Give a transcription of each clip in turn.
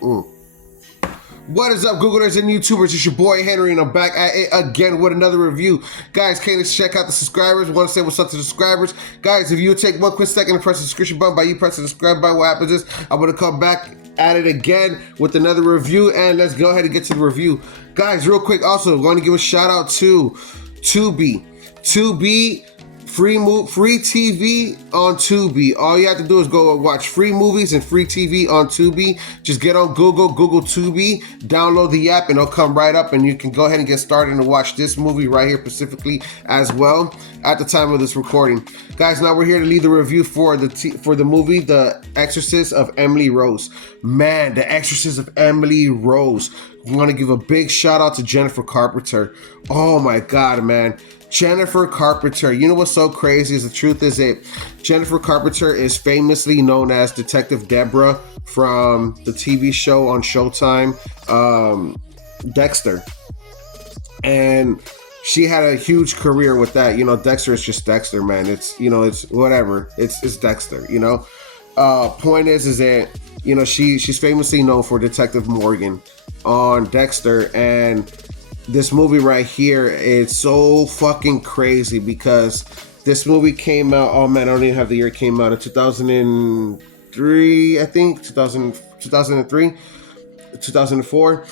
Mm. What is up, Googlers and YouTubers? It's your boy Henry, and I'm back at it again with another review. Guys, can't check out the subscribers. Want to say what's up to the subscribers. Guys, if you would take one quick second to press the subscription button, by you pressing the subscribe button, what happens is I'm going to come back at it again with another review, and let's go ahead and get to the review. Guys, real quick, also, I want to give a shout out to Tubi. Free TV on Tubi. All you have to do is go watch free movies and free TV on Tubi. Just get on Google Tubi, download the app, and it'll come right up, and you can go ahead and get started and watch this movie right here specifically as well at the time of this recording. Guys, now we're here to lead the review for the movie The Exorcist of Emily Rose. Man, The Exorcist of Emily Rose. I want to give a big shout out to Jennifer Carpenter. Oh my God, man. Jennifer Carpenter. You know what's so crazy is the truth is that Jennifer Carpenter is famously known as Detective Deborah from the TV show on Showtime, Dexter. And she had a huge career with that. You know, Dexter is just Dexter, man. It's, you know, it's whatever. It's Dexter, you know. Point is that, you know, she's famously known for Detective Morgan on Dexter, and this movie right here is so fucking crazy because this movie came out, oh man, I don't even have the year it came out, in 2003, I think, 2003, 2004.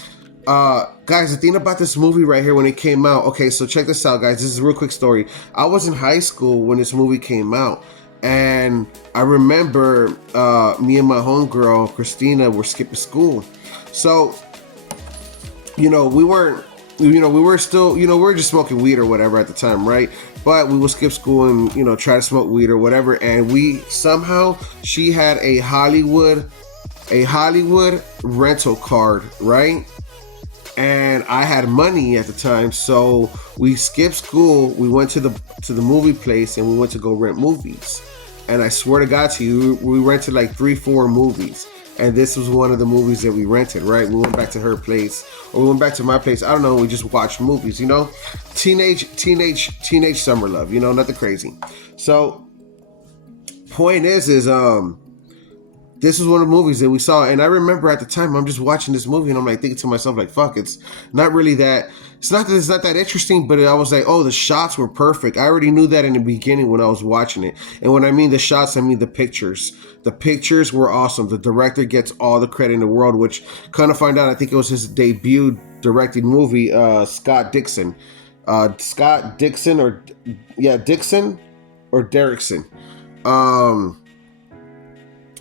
Guys, the thing about this movie right here when it came out, okay, so check this out, guys. This is a real quick story. I was in high school when this movie came out, and I remember me and my homegirl, Christina, were skipping school. So, you know, we were still, you know, we were just smoking weed or whatever at the time, right? But we would skip school and, you know, try to smoke weed or whatever. And she had a Hollywood rental card, right? And I had money at the time, so we skipped school. We went to the movie place and we went to go rent movies. And I swear to God to you, we rented like 3-4 movies. And this was one of the movies that we rented, right? We went back to her place, or we went back to my place. I don't know. We just watched movies, you know, teenage summer love, you know, nothing crazy. So, point is this is one of the movies that we saw, and I remember at the time I'm just watching this movie, and I'm like thinking to myself, like, fuck, it's not that interesting, but I was like, oh, the shots were perfect. I already knew that in the beginning when I was watching it. And when I mean the shots, I mean the pictures. The pictures were awesome. The director gets all the credit in the world, which kind of find out, I think it was his debut directed movie, Scott Dixon or Derrickson.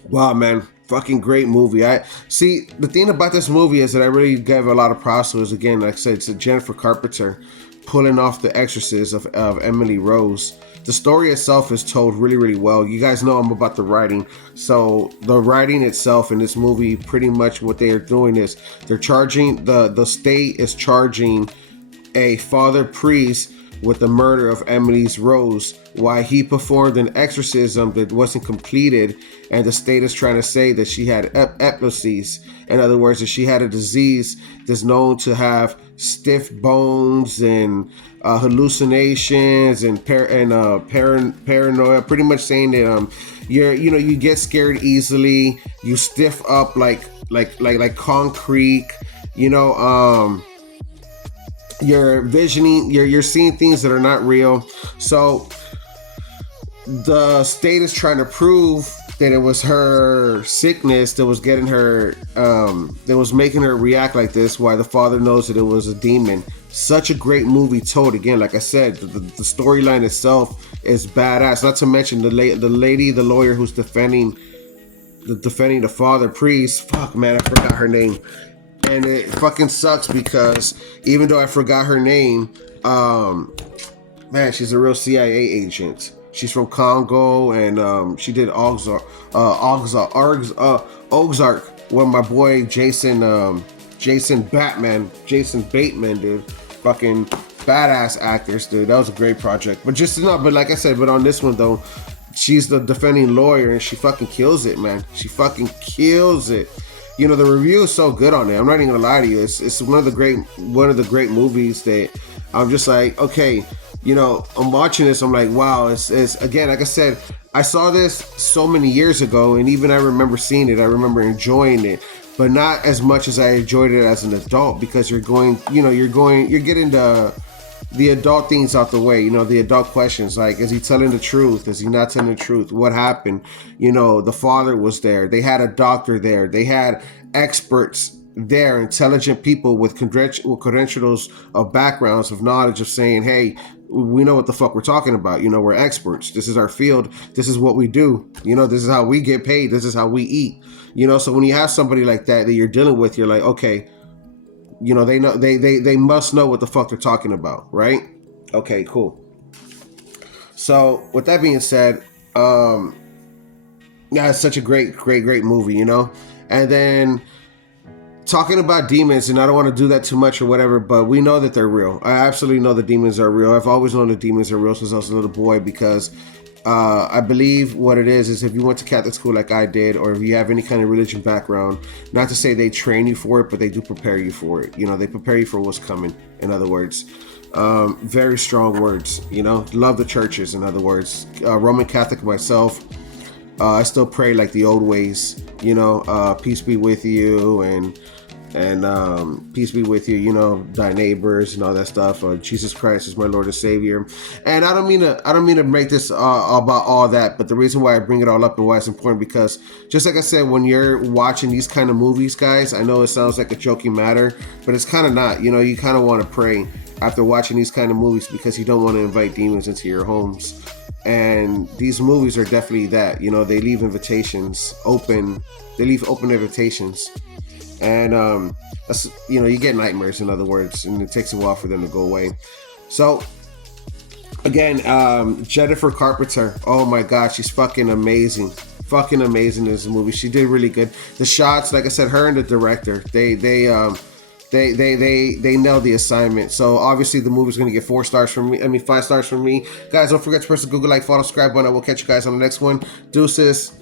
Wow, man, fucking great movie. I see, the thing about this movie is that I really gave a lot of props to is, again, like I said, it's Jennifer Carpenter pulling off The Exorcist of Emily Rose. The story itself is told really, really well. You guys know I'm about the writing. So the writing itself in this movie, pretty much what they are doing is they're charging, the state is charging a father priest with the murder of Emily's Rose while he performed an exorcism that wasn't completed, and the state is trying to say that she had epilepsies. In other words, that she had a disease that's known to have stiff bones and hallucinations and paranoia, pretty much saying that you get scared easily, you stiff up like concrete, you know, you're seeing things that are not real. So the state is trying to prove that it was her sickness that was getting her, that was making her react like this, while the father knows that it was a demon. Such a great movie told. Again, like I said, the storyline itself is badass. Not to mention the lawyer who's defending the father priest. Fuck, man, I forgot her name. And it fucking sucks because even though I forgot her name, man, she's a real CIA agent. She's from Congo, and she did Ozark with my boy Jason Bateman did. Fucking badass actors, dude. That was a great project. But like I said, but on this one though, she's the defending lawyer, and she fucking kills it, man. She fucking kills it. You know, the review is so good on it. I'm not even gonna lie to you. It's one of the great movies that I'm just like, okay, you know, I'm watching this, I'm like, wow, it's again, like I said, I saw this so many years ago, and even I remember seeing it, I remember enjoying it, but not as much as I enjoyed it as an adult, because you're getting the adult things out the way, the adult questions, like, is he telling the truth? Is he not telling the truth? What happened? The father was there. They had a doctor there. They had experts there, intelligent people with credentials of backgrounds of knowledge of saying, hey, we know what the fuck we're talking about. We're experts. This is our field. This is what we do. This is how we get paid. This is how we eat. So when you have somebody like that you're dealing with, you're like, okay, they know, they must know what the fuck they're talking about, right? Okay, cool. So with that being said, yeah, it's such a great movie, and then talking about demons, and I don't want to do that too much or whatever, but we know that they're real. I absolutely know the demons are real. I've always known the demons are real since I was a little boy, because I believe what it is if you went to Catholic school like I did, or if you have any kind of religion background, not to say they train you for it, but they do prepare you for it. They prepare you for what's coming, in other words. Very strong words, love the churches, in other words. Roman Catholic myself. I still pray like the old ways, peace be with you, and peace be with you, thy neighbors and all that stuff. Jesus Christ is my Lord and Savior. And I don't mean to make this about all that, but the reason why I bring it all up and why it's important, because just like I said, when you're watching these kind of movies, guys, I know it sounds like a joking matter, but it's kind of not. You kind of want to pray after watching these kind of movies, because you don't want to invite demons into your homes. And these movies are definitely that. They leave invitations open. They leave open invitations. And you get nightmares, in other words, and it takes a while for them to go away. So again, Jennifer Carpenter, oh my god, she's fucking amazing in this movie. She did really good. The shots, like I said, her and the director, they nailed the assignment. So obviously the movie's going to get 5 stars from me. Guys, don't forget to press the Google like, follow, subscribe button. I will catch you guys on the next one. Deuces.